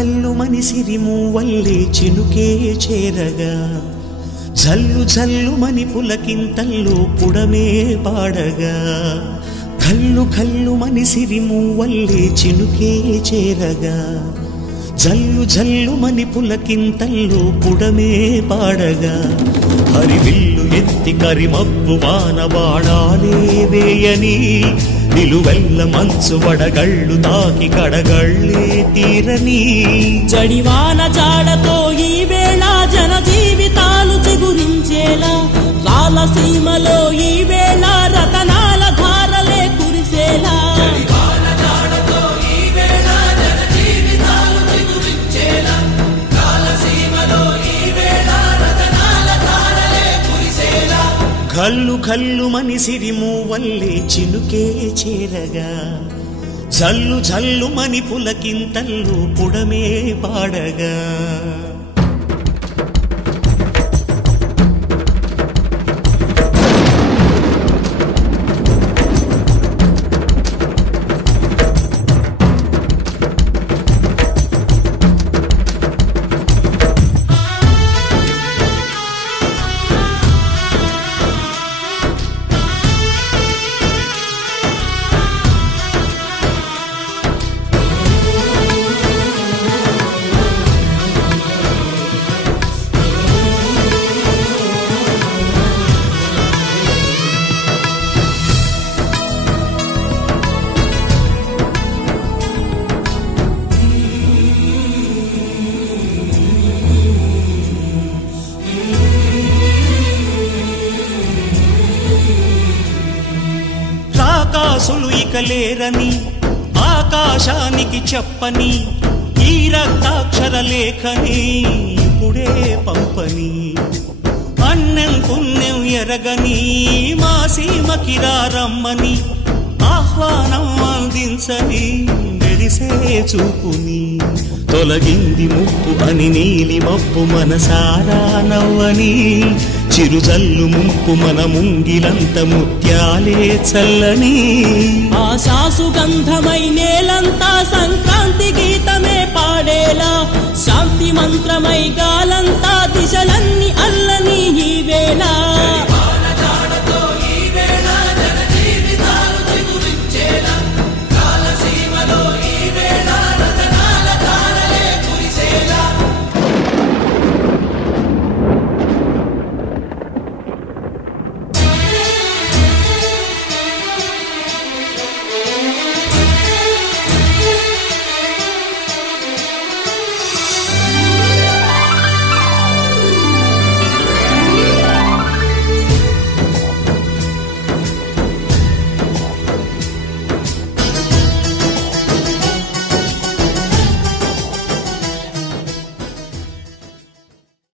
ఘల్లు మని సిరిమూవల్లే చినుకే చేరగా జల్లు జల్లు మని పులకింతల్లో పుడమే పాడగా ఘల్లు ఘల్లు మని సిరిమూవల్లే చినుకే చేరగా జల్లు జల్లు మని పులకింతల్లో పుడమే పాడగా హరివిల్లు ఎత్తి కరిమబ్బు వాన బాణాలే వేయని నిలువెల్ల మంచు వడగళ్ళు తాకి కడగళ్ళే తీరని జడివాన జాడతో ఈ వేళ జన జీవితాలు చిగురించేలా రాలసీమలో ఈ వేళ రతనాల ధారలే కురిసేలా ఘల్లు ఘల్లు మని సిరిమూవల్లే చినుకే చేరగా జల్లు జల్లు మని పులకింతల్లు పుడమే పాడగా రాకాసులు ఇక లేరని ఆకాశానికి చెప్పని ఈ రక్తాక్షర లేఖని ఇప్పుడే పంపని అన్నం పుణ్యం ఎరగని మా సీమకి రమ్మని ఆహ్వానం అందించని మెరిసే చూపుని తొలగింది ముప్పు అని నీలి మబ్బు మనసారా నవ్వని చిరుజల్లు ముంపు మన ముంగిలంత ముత్యాలే చల్లని ఆశాసు గంధమై నేలంతా సంక్రాంతి గీతమే పాడేలా శాంతి మంత్రమై గాలంతా దిశలన్నీ అల్లని ఈ వేళ